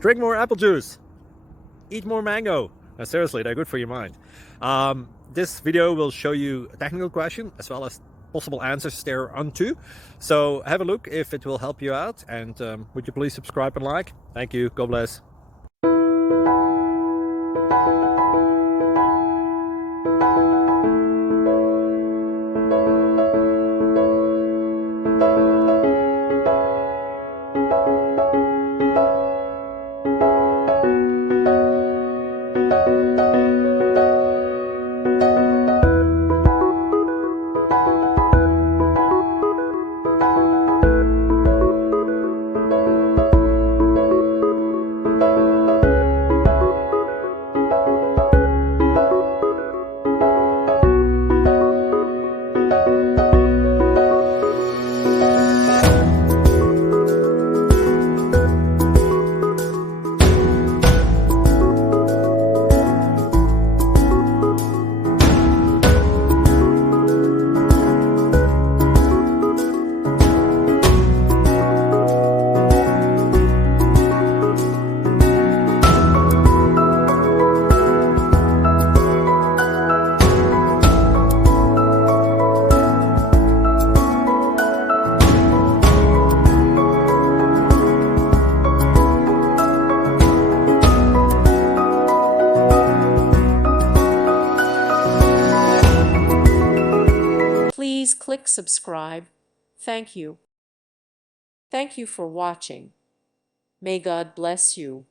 Drink more apple juice. Eat more mango. Seriously, they're good for your mind. This video will show you a technical question as well as possible answers thereunto. So have a look if it will help you out, and would you please subscribe and like? Thank you. God bless. Please click subscribe. Thank you. Thank you for watching. May God bless you.